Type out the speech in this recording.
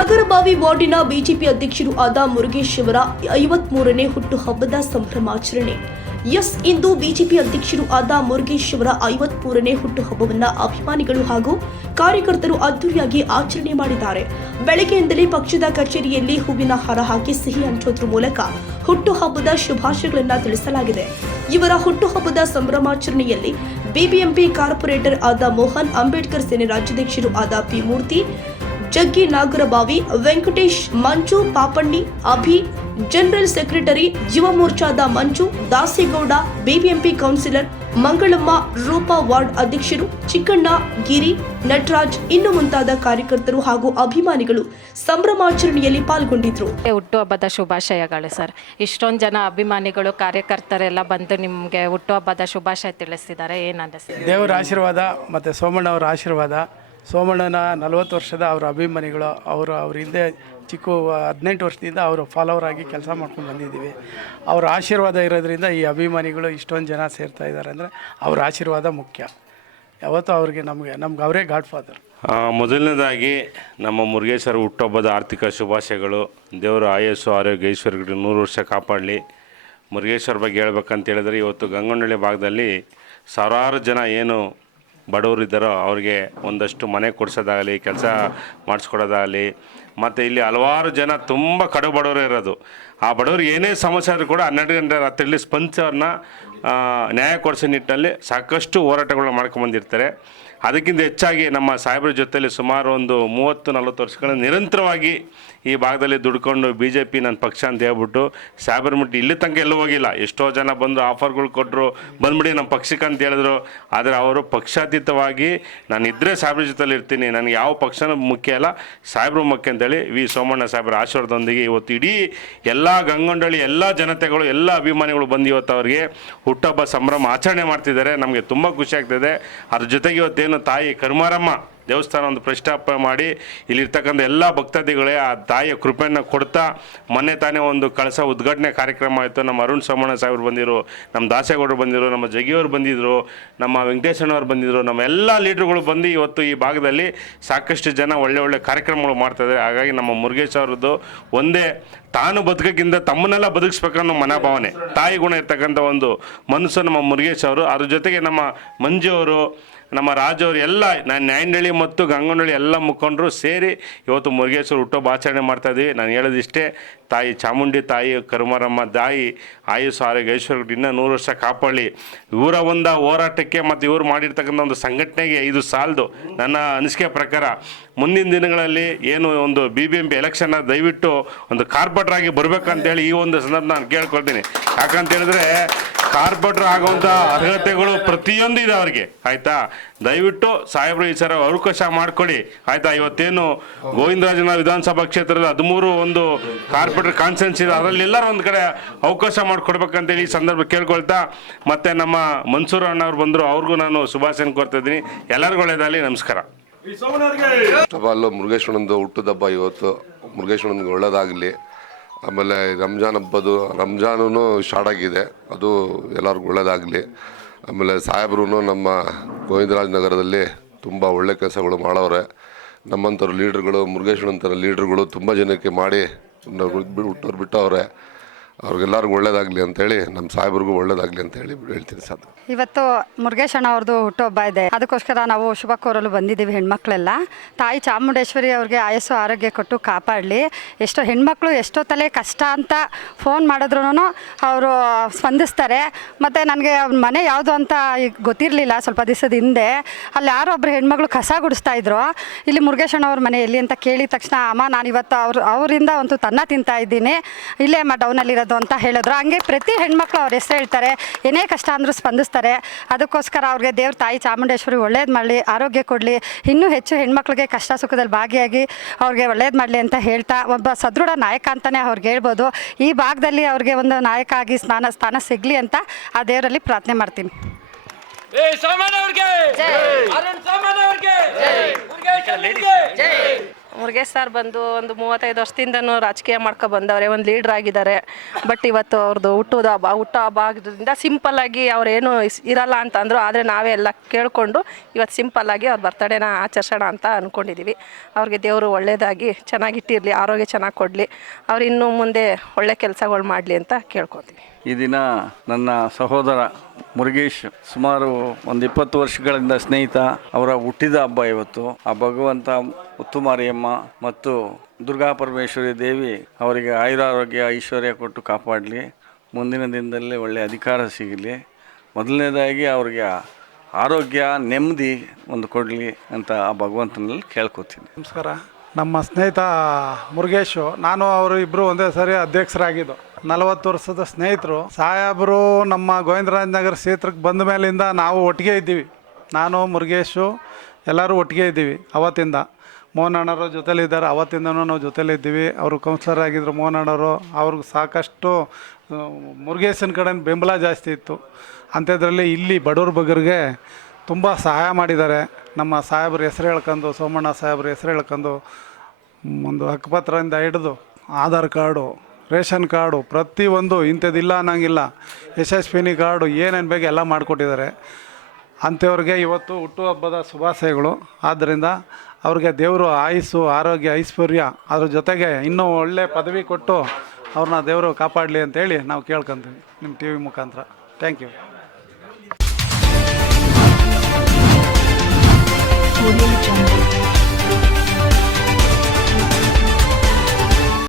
ನಾಗರಬಾವಿ ವಾರ್ಡಿನ ಬಿಜೆಪಿ ಅಧ್ಯಕ್ಷರು ಆದ ಮುರುಗೇಶ್ ಅವರ ಐವತ್ಮೂರನೇ ಹುಟ್ಟುಹಬ್ಬದ ಸಂಭ್ರಮಾಚರಣೆ. ಎಸ್ ಇಂದು ಬಿಜೆಪಿ ಅಧ್ಯಕ್ಷರು ಆದ ಮುರುಗೇಶ್ ಅವರ ಐವತ್ಮೂರನೇ ಹುಟ್ಟುಹಬ್ಬವನ್ನ ಅಭಿಮಾನಿಗಳು ಹಾಗೂ ಕಾರ್ಯಕರ್ತರು ಅದ್ದೂರಿಯಾಗಿ ಆಚರಣೆ ಮಾಡಿದ್ದಾರೆ. ಬೆಳಗ್ಗೆಯಿಂದಲೇ ಪಕ್ಷದ ಕಚೇರಿಯಲ್ಲಿ ಹೂವಿನ ಹಾರ ಹಾಕಿ ಸಿಹಿ ಹಂಚೋದ್ರ ಮೂಲಕ ಹುಟ್ಟುಹಬ್ಬದ ಶುಭಾಶಯಗಳನ್ನು ತಿಳಿಸಲಾಗಿದೆ. ಇವರ ಹುಟ್ಟುಹಬ್ಬದ ಸಂಭ್ರಮಾಚರಣೆಯಲ್ಲಿ ಬಿಬಿಎಂಪಿ ಕಾರ್ಪೊರೇಟರ್ ಆದ ಮೋಹನ್ ಅಂಬೇಡ್ಕರ್ ಸೇನೆ ರಾಜ್ಯಾಧ್ಯಕ್ಷರು ಆದ P Murthy Jaggi Nagarabhavi Venkatesh Manju Papanni Abhi general secretary ಯುವ ಮೋರ್ಚಾದ Manju Dasegowda BBMP councillor Mangalamma Rupa ward ಅಧ್ಯಕ್ಷರು ಚಿಕ್ಕಣ್ಣ ಗಿರಿ ನಟರಾಜ್ ಇನ್ನು ಮುಂತಾದ ಕಾರ್ಯಕರ್ತರು ಹಾಗೂ ಅಭಿಮಾನಿಗಳು ಸಂಭ್ರಮಾಚರಣೆಯಲ್ಲಿ ಪಾಲ್ಗೊಂಡಿದ್ರು. ಹುಟ್ಟುಹಬ್ಬದ ಶುಭಾಶಯಗಳು ಸರ್. ಇಷ್ಟೊಂದು ಜನ ಅಭಿಮಾನಿಗಳು ಕಾರ್ಯಕರ್ತರೆಲ್ಲ ಬಂದು ನಿಮಗೆ ಹುಟ್ಟುಹಬ್ಬದ ಶುಭಾಶಯ ತಿಳಿಸಿದ್ದಾರೆ. ಏನು ಅನ್ನಿಸ್ತು ದೇವರ ಆಶೀರ್ವಾದ ಮತ್ತು ಸೋಮಣ್ಣವರ ಆಶೀರ್ವಾದ ಸೋಮಣ್ಣನ ನಲವತ್ತು ವರ್ಷದ ಅವರ ಅಭಿಮಾನಿಗಳು, ಅವರು ಅವ್ರ ಹಿಂದೆ ಚಿಕ್ಕ ಹದಿನೆಂಟು ವರ್ಷದಿಂದ ಅವರು ಫಾಲೋವರ್ ಆಗಿ ಕೆಲಸ ಮಾಡ್ಕೊಂಡು ಬಂದಿದ್ದೀವಿ. ಅವರ ಆಶೀರ್ವಾದ ಇರೋದ್ರಿಂದ ಈ ಅಭಿಮಾನಿಗಳು ಇಷ್ಟೊಂದು ಜನ ಸೇರ್ತಾ ಇದ್ದಾರೆ ಅಂದರೆ ಅವ್ರ ಆಶೀರ್ವಾದ ಮುಖ್ಯ. ಯಾವತ್ತೂ ಅವ್ರಿಗೆ ನಮಗೆ, ನಮ್ಗೆ ಅವರೇ ಗಾಡ್ ಫಾದರ್ ಮೊದಲನೇದಾಗಿ ನಮ್ಮ ಮುರುಗೇಶ್ವರ ಹುಟ್ಟುಹಬ್ಬದ ಆರ್ಥಿಕ ಶುಭಾಶಯಗಳು. ದೇವರು ಆಯಸ್ಸು, ಆರೋಗ್ಯ, ಐಶ್ವರ್ಯಗಳು ನೂರು ವರ್ಷ ಕಾಪಾಡಲಿ. ಮುರುಗೇಶ್ವರ ಬಗ್ಗೆ ಹೇಳ್ಬೇಕಂತ ಹೇಳಿದ್ರೆ ಇವತ್ತು ಗಂಗೊಂಡಳ್ಳಿ ಭಾಗದಲ್ಲಿ ಸಾವಿರಾರು ಜನ ಏನು ಬಡವರಿದ್ದಾರೋ ಅವ್ರಿಗೆ ಒಂದಷ್ಟು ಮನೆ ಕೊಡಿಸೋದಾಗಲಿ, ಕೆಲಸ ಮಾಡಿಸ್ಕೊಡೋದಾಗಲಿ, ಮತ್ತು ಇಲ್ಲಿ ಹಲವಾರು ಜನ ತುಂಬ ಕಡು ಬಡವರು ಇರೋದು. ಆ ಬಡವರು ಏನೇ ಸಮಸ್ಯೆ ಆದರೂ ಕೂಡ ಹನ್ನೆರಡು ಗಂಟೆ ರಾತ್ರಿಯಲ್ಲಿ ಸ್ಪಂಚವ್ರನ್ನ ನ್ಯಾಯ ಕೊಡಿಸೋ ನಿಟ್ಟಿನಲ್ಲಿ ಸಾಕಷ್ಟು ಹೋರಾಟಗಳನ್ನ ಮಾಡ್ಕೊಂಬಂದಿರ್ತಾರೆ. ಅದಕ್ಕಿಂತ ಹೆಚ್ಚಾಗಿ ನಮ್ಮ ಸಾಹೇಬ್ರ ಜೊತೆಯಲ್ಲಿ ಸುಮಾರು ಒಂದು ಮೂವತ್ತು, ನಲವತ್ತು ವರ್ಷಗಳ ನಿರಂತರವಾಗಿ ಈ ಭಾಗದಲ್ಲಿ ದುಡ್ಕೊಂಡು ಬಿ ಜೆ ಪಿ ನನ್ನ ಪಕ್ಷ ಅಂತ ಹೇಳ್ಬಿಟ್ಟು ಸಾಹೇಬ್ರ ಮುಟ್ಟಿ ಇಲ್ಲಿ ತನಕ ಎಲ್ಲೂ ಹೋಗಿಲ್ಲ. ಎಷ್ಟೋ ಜನ ಬಂದು ಆಫರ್ಗಳು ಕೊಟ್ಟರು ಬಂದ್ಬಿಡಿ ನಮ್ಮ ಪಕ್ಷಕ್ಕೆ ಅಂತ ಹೇಳಿದ್ರು. ಆದರೆ ಅವರು ಪಕ್ಷಾತೀತವಾಗಿ ನಾನು ಇದ್ದರೆ ಸಾಹೇಬ್ರ ಜೊತೆಲಿ ಇರ್ತೀನಿ. ನನಗೆ ಯಾವ ಪಕ್ಷನೂ ಮುಖ್ಯ ಅಲ್ಲ ಸಾಹೇಬ್ರು ಮುಖ್ಯ ಅಂತೇಳಿ ವಿ. ಸೋಮಣ್ಣ ಸಾಹೇಬ್ರ ಆಶೀರ್ವಾದದೊಂದಿಗೆ ಇವತ್ತು ಇಡೀ ಎಲ್ಲ ಗಂಗೊಂಡಳ್ಳಿ ಎಲ್ಲ ಜನತೆಗಳು, ಎಲ್ಲ ಅಭಿಮಾನಿಗಳು ಬಂದು ಇವತ್ತು ಅವರಿಗೆ ಹುಟ್ಟಹಬ್ಬ ಸಂಭ್ರಮ ಆಚರಣೆ ಮಾಡ್ತಿದ್ದಾರೆ. ನಮಗೆ ತುಂಬ ಖುಷಿ ಆಗ್ತಿದೆ. ಅದ್ರ ಜೊತೆಗೆ ಇವತ್ತೇನು ತಾಯಿ ಕರ್ಮಾರಮ್ಮ ದೇವಸ್ಥಾನ ಒಂದು ಪ್ರತಿಷ್ಠಾಪನೆ ಮಾಡಿ ಇಲ್ಲಿರ್ತಕ್ಕಂಥ ಎಲ್ಲ ಭಕ್ತಾದಿಗಳೇ ಆ ತಾಯಿಯ ಕೃಪೆಯನ್ನು ಕೊಡ್ತಾ ಮೊನ್ನೆ ತಾನೇ ಒಂದು ಕಳಸ ಉದ್ಘಾಟನೆ ಕಾರ್ಯಕ್ರಮ ಆಯಿತು. ನಮ್ಮ ಅರುಣ್ ಸೋಮಣ್ಣ ಸಾಹೇಬ್ರು ಬಂದಿರು, ನಮ್ಮ ದಾಸೇಗೌಡರು ಬಂದಿರು, ನಮ್ಮ ಜಗಿಯವರು ಬಂದಿದ್ದರು ನಮ್ಮ ವೆಂಕಟೇಶಣ್ಣವ್ರು ಬಂದಿದ್ದರು ನಮ್ಮ ಎಲ್ಲ ಲೀಡ್ರುಗಳು ಬಂದು ಇವತ್ತು ಈ ಭಾಗದಲ್ಲಿ ಸಾಕಷ್ಟು ಜನ ಒಳ್ಳೆ ಒಳ್ಳೆ ಕಾರ್ಯಕ್ರಮಗಳು ಮಾಡ್ತಾಯಿದ್ದಾರೆ ಹಾಗಾಗಿ ನಮ್ಮ ಮುರುಗೇಶ್ ಅವ್ರದ್ದು ಒಂದೇ ತಾನು ಬದುಕಕ್ಕಿಂತ ತಮ್ಮನ್ನೆಲ್ಲ ಬದುಕಿಸ್ಬೇಕನ್ನೋ ಮನೋಭಾವನೆ ತಾಯಿ ಗುಣ ಇರ್ತಕ್ಕಂಥ ಒಂದು ಮನಸ್ಸು ನಮ್ಮ ಮುರುಗೇಶ್ ಅವರು. ಅದ್ರ ಜೊತೆಗೆ ನಮ್ಮ ಮಂಜು ಅವರು, ನಮ್ಮ ರಾಜು ಅವರು, ಎಲ್ಲ ನಾನು ನ್ಯಾಯನಳ್ಳಿ ಮತ್ತು ಗಂಗನಹಳ್ಳಿ ಎಲ್ಲ ಮುಖಂಡರು ಸೇರಿ ಇವತ್ತು ಮುರುಗೇಶ್ವರ ಹುಟ್ಟೋ ಆಚರಣೆ ಮಾಡ್ತಾ ಇದ್ದೀವಿ ನಾನು ಹೇಳೋದಿಷ್ಟೇ, ತಾಯಿ ಚಾಮುಂಡಿ, ತಾಯಿ ಕರುಮಾರಮ್ಮ, ತಾಯಿ ಆಯುಷ್ ಆರೋಗ್ಯ, ಐಶ್ವರ್ಯ ಇನ್ನೂ ನೂರು ವರ್ಷ ಕಾಪಾಳಿ ಇವರ ಒಂದು ಹೋರಾಟಕ್ಕೆ ಮತ್ತು ಇವರು ಮಾಡಿರ್ತಕ್ಕಂಥ ಒಂದು ಸಂಘಟನೆಗೆ ಇದು ಸಾಲದು. ನನ್ನ ಅನಿಸಿಕೆ ಪ್ರಕಾರ ಮುಂದಿನ ದಿನಗಳಲ್ಲಿ ಏನು ಒಂದು ಬಿ ಬಿ ಎಂ ಪಿ ಎಲೆಕ್ಷನ್ನ ದಯವಿಟ್ಟು ಒಂದು ಕಾರ್ಪೊರೇಟರ್ ಬರಬೇಕಂತೇಳಿ ಈ ಒಂದು ಸಂದರ್ಭ ನಾನು ಕೇಳ್ಕೊಳ್ತೀನಿ. ಯಾಕಂತ ಹೇಳಿದ್ರೆ ಕಾರ್ಪೊರೇಟರ್ ಆಗುವಂಥ ಅರ್ಹತೆಗಳು ಪ್ರತಿಯೊಂದು ಇದೆ ಅವ್ರಿಗೆ. ಆಯ್ತಾ? ದಯವಿಟ್ಟು ಸಾಹೇಬರು ಈ ಸರ ಅವಕಾಶ ಮಾಡಿಕೊಡಿ. ಆಯ್ತಾ? ಇವತ್ತೇನು ಗೋವಿಂದರಾಜನ ವಿಧಾನಸಭಾ ಕ್ಷೇತ್ರದ ಹದಿಮೂರು ಒಂದು ಕಾರ್ಪೊರೇಟರ್ ಕಾನ್ಫರೆನ್ಸ್ ಇದೆ. ಅದರಲ್ಲಿ ಎಲ್ಲರೂ ಒಂದು ಕಡೆ ಅವಕಾಶ ಮಾಡಿಕೊಡ್ಬೇಕಂತೇಳಿ ಈ ಸಂದರ್ಭ ಕೇಳ್ಕೊಳ್ತಾ ಮತ್ತೆ ನಮ್ಮ ಮನ್ಸೂರ್ ಅಣ್ಣವ್ರು ಬಂದರು ಅವ್ರಿಗೂ ನಾನು ಶುಭಾಶಯ ಕೊಡ್ತಾ ಇದ್ದೀನಿ. ಎಲ್ಲರಿಗೂ ಒಳ್ಳೆಯದಾಗಲಿ. ನಮಸ್ಕಾರ. ಅಲ್ಲೂ ಮುರುಗೇಶ್ವರನಂದು ಹುಟ್ಟುದಬ್ಬ ಇವತ್ತು. ಮುರುಗೇಶ್ವರನಿಗೆ ಒಳ್ಳೇದಾಗಲಿ. ಆಮೇಲೆ ರಂಜಾನ್ ಹಬ್ಬದು ರಂಜಾನು ಸ್ಟಾರ್ಟ್ ಆಗಿದೆ. ಅದು ಎಲ್ಲರಿಗೂ ಒಳ್ಳೆಯದಾಗಲಿ ಆಮೇಲೆ ಸಾಹೇಬ್ರು ನಮ್ಮ ಗೋವಿಂದರಾಜ್ ನಗರದಲ್ಲಿ ತುಂಬ ಒಳ್ಳೆ ಕೆಲಸಗಳು ಮಾಡವ್ರೆ. ನಮ್ಮಂಥವ್ರು ಲೀಡ್ರುಗಳು ಮುರುಗೇಶ್ವರಂತರ ಲೀಡ್ರ್ಗಳು ತುಂಬ ಜನಕ್ಕೆ ಮಾಡಿ ಹುಟ್ಟೋರು ಬಿಟ್ಟವ್ರೆ. ಅವ್ರಿಗೆಲ್ಲರಿಗೂ ಒಳ್ಳೇದಾಗಲಿ ಅಂತೇಳಿ ನಮ್ಮ ಸಾಹೇಬರಿಗೂ ಒಳ್ಳೇದಾಗಲಿ ಅಂತ ಹೇಳಿ ಹೇಳ್ತೀನಿ ಸರ್. ಇವತ್ತು ಮುರುಗೇಶ್ ಅಣ್ಣ ಅವ್ರದ್ದು ಹುಟ್ಟುಹಬ್ಬ ಇದೆ. ಅದಕ್ಕೋಸ್ಕರ ನಾವು ಶುಭ ಕೋರಲು ಬಂದಿದ್ದೀವಿ ಹೆಣ್ಮಕ್ಳೆಲ್ಲ. ತಾಯಿ ಚಾಮುಂಡೇಶ್ವರಿ ಅವ್ರಿಗೆ ಆಯಸ್ಸು ಆರೋಗ್ಯ ಕೊಟ್ಟು ಕಾಪಾಡಲಿ. ಎಷ್ಟೋ ಹೆಣ್ಮಕ್ಳು ತಲೆ ಕಷ್ಟ ಅಂತ ಫೋನ್ ಮಾಡಿದ್ರು ಅವರು ಸ್ಪಂದಿಸ್ತಾರೆ. ಮತ್ತು ನನಗೆ ಅವ್ರ ಮನೆ ಯಾವುದು ಅಂತ ಈಗ ಗೊತ್ತಿರಲಿಲ್ಲ ಸ್ವಲ್ಪ ದಿವಸದ ಹಿಂದೆ. ಅಲ್ಲಿ ಯಾರೋ ಒಬ್ಬರು ಹೆಣ್ಮಗಳು ಕಸ ಗುಡಿಸ್ತಾ ಇದ್ರು. ಇಲ್ಲಿ ಮುರುಗೇಶ್ ಅಣ್ಣ ಅವ್ರ ಮನೆ ಎಲ್ಲಿ ಅಂತ ಕೇಳಿದ ತಕ್ಷಣ, ಅಮ್ಮ, ನಾನು ಇವತ್ತು ಅವ್ರು ಅವರಿಂದ ಒಂದು ತನ್ನ ತಿಂತಾ ಇದ್ದೀನಿ. ಇಲ್ಲೇ ಅಮ್ಮ ಡೌನಲ್ಲಿರೋದು ಅಂತ ಹೇಳಿದ್ರು. ಹಂಗೆ ಪ್ರತಿ ಹೆಣ್ಮಕ್ಳು ಅವ್ರ ಹೆಸರು ಹೇಳ್ತಾರೆ ಏನೇ ಕಷ್ಟ ಅಂದರೂ ಸ್ಪಂದಿಸ್ತಾರೆ. ಅದಕ್ಕೋಸ್ಕರ ಅವ್ರಿಗೆ ದೇವ್ರ ತಾಯಿ ಚಾಮುಂಡೇಶ್ವರಿ ಒಳ್ಳೇದು ಮಾಡಲಿ ಆರೋಗ್ಯ ಕೊಡಲಿ ಇನ್ನೂ ಹೆಚ್ಚು ಹೆಣ್ಮಕ್ಳಿಗೆ ಕಷ್ಟ ಸುಖದಲ್ಲಿ ಭಾಗಿಯಾಗಿ ಅವ್ರಿಗೆ ಒಳ್ಳೇದು ಮಾಡಲಿ ಅಂತ ಹೇಳ್ತಾ ಒಬ್ಬ ಸದೃಢ ನಾಯಕ ಅಂತಲೇ ಅವ್ರಿಗೆ ಹೇಳ್ಬೋದು. ಈ ಭಾಗದಲ್ಲಿ ಅವ್ರಿಗೆ ಒಂದು ನಾಯಕ ಆಗಿ ಸ್ನಾನ ಸ್ಥಾನ ಸಿಗಲಿ ಅಂತ ಆ ದೇವರಲ್ಲಿ ಪ್ರಾರ್ಥನೆ ಮಾಡ್ತೀನಿ ಏ ಸಾಮಾನ್ಯ ಅವ್ರಿಗೆ ಅರುಣ್ ಸಾಮಾನ್ಯ ಅವ್ರಿಗೆ ಮುರುಗೇಶ್ ಅವ್ರಿಗೆ ಮುರುಗೇಶ್ ಸರ್ ಬಂದು ಒಂದು ಮೂವತ್ತೈದು ವರ್ಷದಿಂದನೂ ರಾಜಕೀಯ ಮಾಡ್ಕೊ ಬಂದವ್ರೆ, ಒಂದು ಲೀಡ್ರ್ ಆಗಿದ್ದಾರೆ. ಬಟ್ ಇವತ್ತು ಅವ್ರದ್ದು ಹುಟ್ಟೋದು ಹಬ್ಬ ಹುಟ್ಟೋ ಹಬ್ಬ ಆಗಿದ್ದರಿಂದ ಸಿಂಪಲ್ಲಾಗಿ ಅವ್ರೇನು ಇಸ್- ಇರಲ್ಲ ಅಂತ ಅಂದರು, ಆದರೆ ನಾವೇ ಎಲ್ಲ ಕೇಳಿಕೊಂಡು ಇವತ್ತು ಸಿಂಪಲ್ಲಾಗಿ ಅವ್ರ ಬರ್ತಡೇನ ಆಚರಿಸೋಣ ಅಂತ ಅಂದ್ಕೊಂಡಿದ್ದೀವಿ ಅವ್ರಿಗೆ ದೇವರು ಒಳ್ಳೆಯದಾಗಿ ಚೆನ್ನಾಗಿಟ್ಟಿರಲಿ, ಆರೋಗ್ಯ ಚೆನ್ನಾಗಿ ಕೊಡಲಿ, ಅವ್ರು ಇನ್ನೂ ಮುಂದೆ ಒಳ್ಳೆ ಕೆಲಸಗಳು ಮಾಡಲಿ ಅಂತ ಕೇಳ್ಕೊತೀವಿ. ಈ ದಿನ ನನ್ನ ಸಹೋದರ ಮುರುಗೇಶ್, ಸುಮಾರು ಒಂದು ಇಪ್ಪತ್ತು ವರ್ಷಗಳಿಂದ ಸ್ನೇಹಿತ, ಅವರ ಹುಟ್ಟಿದ ಹಬ್ಬ ಇವತ್ತು. ಆ ಭಗವಂತ ಉತ್ತುಮಾರಿಯಮ್ಮ ಮತ್ತು ದುರ್ಗಾ ಪರಮೇಶ್ವರಿ ದೇವಿ ಅವರಿಗೆ ಆಯುರಾರೋಗ್ಯ, ಐಶ್ವರ್ಯ ಕೊಟ್ಟು ಕಾಪಾಡಲಿ. ಮುಂದಿನ ದಿನದಲ್ಲಿ ಒಳ್ಳೆಯ ಅಧಿಕಾರ ಸಿಗಲಿ. ಮೊದಲನೇದಾಗಿ ಅವ್ರಿಗೆ ಆರೋಗ್ಯ, ನೆಮ್ಮದಿ ಒಂದು ಕೊಡಲಿ ಅಂತ ಆ ಭಗವಂತನಲ್ಲಿ ಕೇಳ್ಕೊತೀನಿ. ನಮಸ್ಕಾರ. ನಮ್ಮ ಸ್ನೇಹಿತ ಮುರುಗೇಶು, ನಾನು ಅವರು ಇಬ್ಬರು ಒಂದೇ ಸರಿ ಅಧ್ಯಕ್ಷರಾಗಿದ್ದು. ನಲವತ್ತು ವರ್ಷದ ಸ್ನೇಹಿತರು, ಸಾಹೇಬರು ನಮ್ಮ ಗೋವಿಂದರಾಜನಗರ ಕ್ಷೇತ್ರಕ್ಕೆ ಬಂದ ಮೇಲಿಂದ ನಾವು ಒಟ್ಟಿಗೆ ಇದ್ದೀವಿ. ನಾನು, ಮುರುಗೇಶು, ಎಲ್ಲರೂ ಒಟ್ಟಿಗೆ ಇದ್ದೀವಿ ಅವತ್ತಿಂದ. ಮೋಹನ್ ಅಣ್ಣವರು ಜೊತೆಲಿದ್ದಾರೆ ಅವತ್ತಿಂದನೂ ನಾವು ಜೊತೆಲೇ ಇದ್ದೀವಿ. ಅವರು ಕೌನ್ಸಿಲರ್ ಆಗಿದ್ದರು ಮೋಹನ್ ಅಣ್ಣವರು. ಅವ್ರಿಗೆ ಸಾಕಷ್ಟು ಮುರುಗೇಶನ ಕಡೆ ಬೆಂಬಲ ಜಾಸ್ತಿ ಇತ್ತು. ಅಂಥದ್ರಲ್ಲಿ ಇಲ್ಲಿ ಬಡವ್ರ ಬಗ್ಗರಿಗೆ ತುಂಬ ಸಹಾಯ ಮಾಡಿದ್ದಾರೆ. ನಮ್ಮ ಸಾಹೇಬ್ರ ಹೆಸರು ಹೇಳ್ಕೊಂಡು, ಸೋಮಣ್ಣ ಸಾಹೇಬ್ರ ಹೆಸರು ಹೇಳ್ಕೊಂಡು, ಒಂದು ಹಕ್ಕುಪತ್ರದಿಂದ ಹಿಡಿದು ಆಧಾರ್ ಕಾರ್ಡು ರೇಷನ್ ಕಾರ್ಡು ಪ್ರತಿಯೊಂದು ಇಂಥದ್ದಿಲ್ಲ ಅನ್ನೋಂಗಿಲ್ಲ. ಎಸ್ ಎಸ್ ಪಿನಿ ಕಾರ್ಡು ಏನೇನು ಬೇಕು ಎಲ್ಲ ಮಾಡಿಕೊಟ್ಟಿದ್ದಾರೆ. ಅಂಥವ್ರಿಗೆ ಇವತ್ತು ಹುಟ್ಟುಹಬ್ಬದ ಶುಭಾಶಯಗಳು. ಆದ್ದರಿಂದ ಅವ್ರಿಗೆ ದೇವರು ಆಯಸ್ಸು, ಆರೋಗ್ಯ, ಐಶ್ವರ್ಯ ಅದ್ರ ಜೊತೆಗೆ ಇನ್ನೂ ಒಳ್ಳೆ ಪದವಿ ಕೊಟ್ಟು ಅವ್ರನ್ನ ದೇವರು ಕಾಪಾಡಲಿ ಅಂತೇಳಿ ನಾವು ಕೇಳ್ಕೊಂತೀವಿ ನಿಮ್ಮ ಟಿ ವಿ ಮುಖಾಂತರ. Thank you